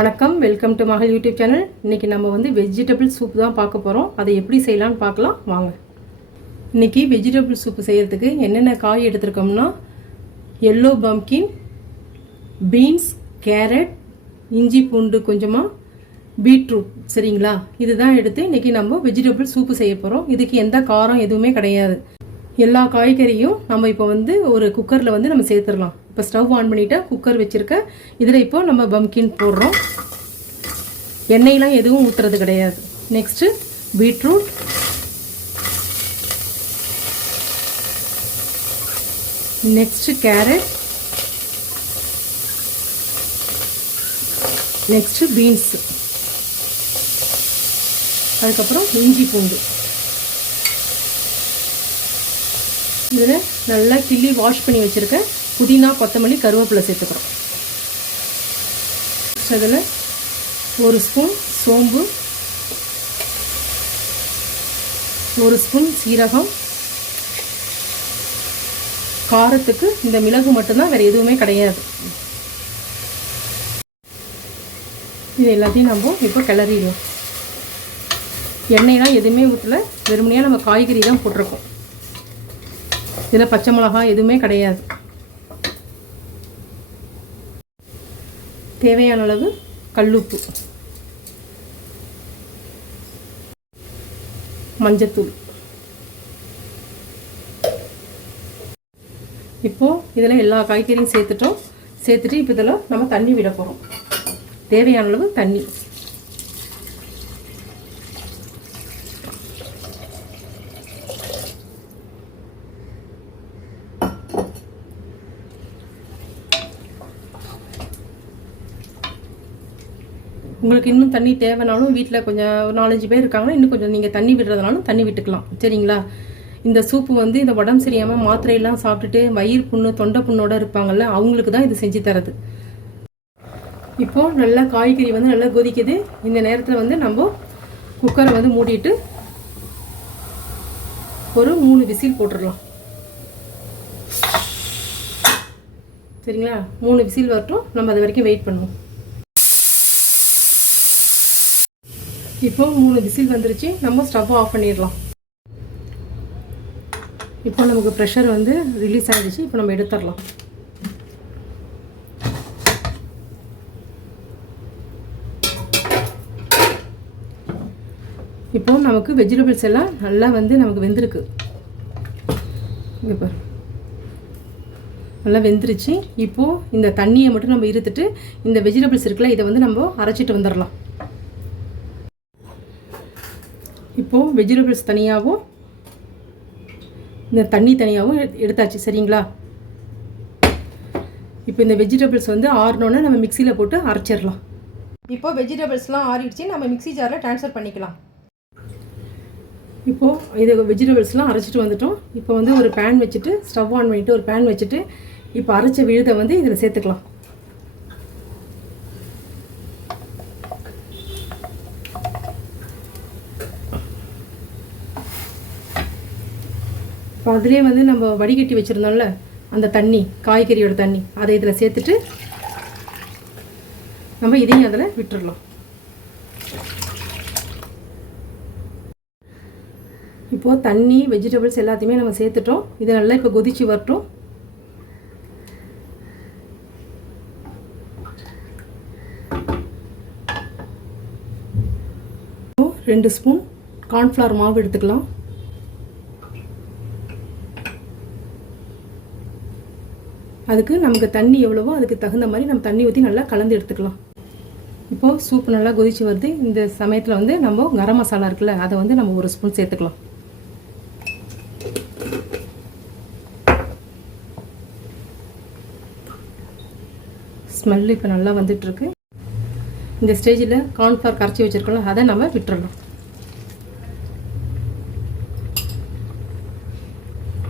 வணக்கம், welcome to மகள் YouTube channel. இன்றைக்கி நம்ம வந்து வெஜிடபிள் சூப் தான் பார்க்க போகிறோம். அதை எப்படி செய்யலான்னு பார்க்கலாம் வாங்க. இன்றைக்கி வெஜிடபிள் சூப்பு செய்கிறதுக்கு என்னென்ன காய் எடுத்துருக்கோம்னா எல்லோ பம்கின், பீன்ஸ், கேரட், இஞ்சி பூண்டு கொஞ்சமாக, பீட்ரூட். சரிங்களா? இதுதான் எடுத்து இன்றைக்கி நம்ம வெஜிடபிள் சூப்பு செய்ய போகிறோம். இதுக்கு எந்த காரம் எதுவுமே கிடையாது. எல்லா காய்கறியும் நம்ம இப்போ வந்து ஒரு குக்கரில் வந்து நம்ம சேர்த்துடலாம். இப்போ ஸ்டவ் ஆன் பண்ணிவிட்டு குக்கர் வச்சுருக்கேன். இதில் இப்போ நம்ம பம்கின் போடுறோம். எண்ணெயெலாம் எதுவும் ஊற்றுறது கிடையாது. Next beetroot, next carrot, next beans, அதுக்கப்புறம் இஞ்சி பூண்டு. இதில் நல்லா கிள்ளி வாஷ் பண்ணி வச்சுருக்கேன். புதினா, கொத்தமல்லி, கருவேப்பிலை சேர்த்துக்கிறோம். அதில் ஒரு ஸ்பூன் சோம்பு, ஒரு ஸ்பூன் சீரகம். காரத்துக்கு இந்த மிளகு மட்டும்தான், வேறு எதுவுமே கிடையாது. இது எல்லாத்தையும் நம்ம இப்போ கிளறிடுவோம். எண்ணெயெலாம் எதுவுமே ஊற்றலை, வெறுமனையாக நம்ம காய்கறி தான் போட்டிருக்கோம். இதில் பச்சை மிளகாய் எதுவுமே கிடையாது. தேவையான அளவு கல்லுப்பு, மஞ்சத்தூள். இப்போது இதில் எல்லா காய்கறியும் சேர்த்துட்டு இப்போ இதில் நம்ம தண்ணி விட போகிறோம். தேவையான அளவு தண்ணி. உங்களுக்கு இன்னும் தண்ணி தேவைனாலும் வீட்டில் கொஞ்சம் ஒரு 4-5 பேர் இருக்காங்கன்னா இன்னும் கொஞ்சம் நீங்கள் தண்ணி விடுறதுனாலும் தண்ணி விட்டுக்கலாம். சரிங்களா? இந்த சூப்பு வந்து இந்த உடம்பு சரியாமல் மாத்திரையெல்லாம் சாப்பிட்டுட்டு வயிறு புண்ணு, தொண்டை புண்ணோடு இருப்பாங்கள்ல, அவங்களுக்கு தான் இது செஞ்சு தரது. இப்போது நல்லா காய்கறி வந்து நல்லா கொதிக்குது. இந்த நேரத்தில் வந்து நம்ம குக்கரை வந்து மூடிட்டு ஒரு 3 விசில் போட்டுடலாம். சரிங்களா? 3 விசில் வரட்டும். நம்ம அது வரைக்கும் வெயிட் பண்ணுவோம். இப்போ 3 விசில் வந்துருச்சு. நம்ம ஸ்டவ் ஆஃப் பண்ணிடலாம். இப்போ நமக்கு ப்ரெஷர் வந்து ரிலீஸ் ஆகிடுச்சு. இப்போ நம்ம எடுத்துடலாம். இப்போ நமக்கு வெஜிடபிள்ஸ் எல்லாம் நல்லா வந்து நமக்கு வெந்திருக்கு. இங்கே பாரு, நல்லா வெந்துருச்சு. இப்போது இந்த தண்ணியை மட்டும் நம்ம இருத்துட்டு இந்த வெஜிடபிள்ஸ் இருக்குல்ல, இதை வந்து நம்ம அரைச்சிட்டு வந்துடலாம். இப்போது வெஜிடபிள்ஸ் தனியாகவும் இந்த தண்ணி தனியாகவும் எடுத்தாச்சு. சரிங்களா? இப்போ இந்த வெஜிடபிள்ஸ் வந்து ஆறினோன்னு நம்ம மிக்சியில் போட்டு அரைச்சிடலாம். இப்போது வெஜிடபிள்ஸ்லாம் ஆறிடுச்சு. நம்ம மிக்சி ஜாரில் ட்ரான்ஸ்ஃபர் பண்ணிக்கலாம். இப்போது இது வெஜிடபிள்ஸ்லாம் அரைச்சிட்டு வந்துட்டோம். இப்போ வந்து ஒரு பேன் வச்சுட்டு ஸ்டவ் ஆன் பண்ணிவிட்டு ஒரு பேன் வச்சுட்டு இப்போ அரைச்ச விழுதை வந்து இதில் சேர்த்துக்கலாம். இப்போ அதிலே வந்து நம்ம வடிகட்டி வச்சுருந்தோம்ல அந்த தண்ணி, காய்கறியோட தண்ணி, அதை இதில் சேர்த்துட்டு நம்ம இதையும் அதில் விட்டுடலாம். இப்போது தண்ணி, வெஜிடபிள்ஸ் எல்லாத்தையுமே நம்ம சேர்த்துட்டோம். இது நல்லா இப்போ கொதிச்சு வரட்டும். இப்போ 2 ஸ்பூன் கார்ன்ஃப்ளவர் மாவு எடுத்துக்கலாம். அதுக்கு நமக்கு தண்ணி எவ்வளவோ அதுக்கு தகுந்த மாதிரி நம்ம தண்ணி ஊற்றி நல்லா கலந்து எடுத்துக்கலாம். இப்போது சூப் நல்லா கொதிச்சு வருது. இந்த சமயத்தில் வந்து நம்ம கரம் மசாலா இருக்குல்ல, அதை வந்து நம்ம 1 ஸ்பூன் சேர்த்துக்கலாம். ஸ்மெல் இப்போ நல்லா வந்துட்டுருக்கு. இந்த ஸ்டேஜில் கார்ன்ஃப்ளவர் கரைச்சி வச்சுருக்கோம்ல, அதை நம்ம விட்டுறலாம்.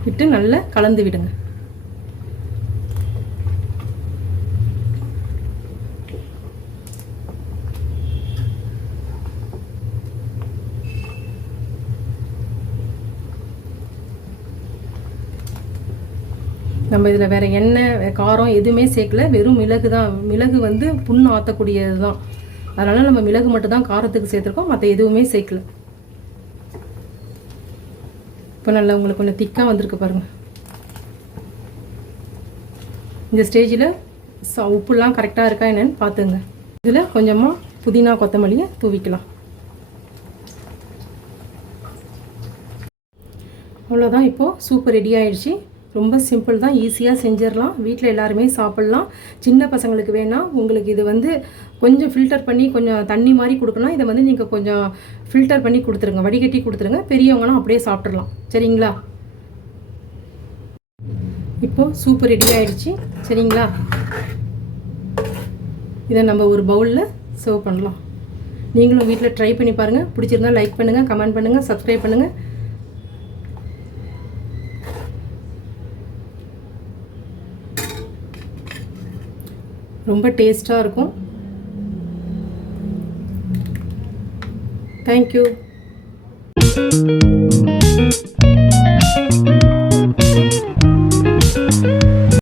விட்டு நல்லா கலந்து விடுங்க. நம்ம இதில் வேறு எண்ணெய், காரம் எதுவுமே சேர்க்கல. வெறும் மிளகு தான். மிளகு வந்து புண்ணு ஆற்றக்கூடியது தான். அதனால் நம்ம மிளகு மட்டும் தான் காரத்துக்கு சேர்த்துருக்கோம், மற்ற எதுவுமே சேர்க்கல. இப்போ நல்லா உங்களுக்கு கொஞ்சம் திக்காக வந்திருக்கு பாருங்கள். இந்த ஸ்டேஜில் உப்புலாம் கரெக்டாக இருக்கா என்னன்னு பார்த்துங்க. இதில் கொஞ்சமாக புதினா கொத்தமல்லியை தூவிக்கலாம். அவ்வளோதான், இப்போது சூப்பு ரெடி ஆகிடுச்சு. ரொம்ப சிம்பிள் தான், ஈஸியாக செஞ்சிடலாம், வீட்டில் எல்லாருமே சாப்பிட்லாம். சின்ன பசங்களுக்கு வேணால் உங்களுக்கு இது வந்து கொஞ்சம் ஃபில்டர் பண்ணி கொஞ்சம் தண்ணி மாதிரி கொடுக்கணும். இதை வந்து நீங்கள் கொஞ்சம் ஃபில்டர் பண்ணி கொடுத்துருங்க, வடிகட்டி கொடுத்துருங்க. பெரியவங்களாம் அப்படியே சாப்பிட்றலாம். சரிங்களா? இப்போது சூப்பு ரெடி ஆகிடுச்சு. சரிங்களா? இதை நம்ம ஒரு பவுலில் சர்வ் பண்ணலாம். நீங்களும் வீட்டில் ட்ரை பண்ணி பாருங்கள். பிடிச்சிருந்தா லைக் பண்ணுங்கள், கமெண்ட் பண்ணுங்கள், சப்ஸ்கிரைப் பண்ணுங்கள். ரொம்ப டேஸ்ட்டாக இருக்கும். தேங்க்யூ.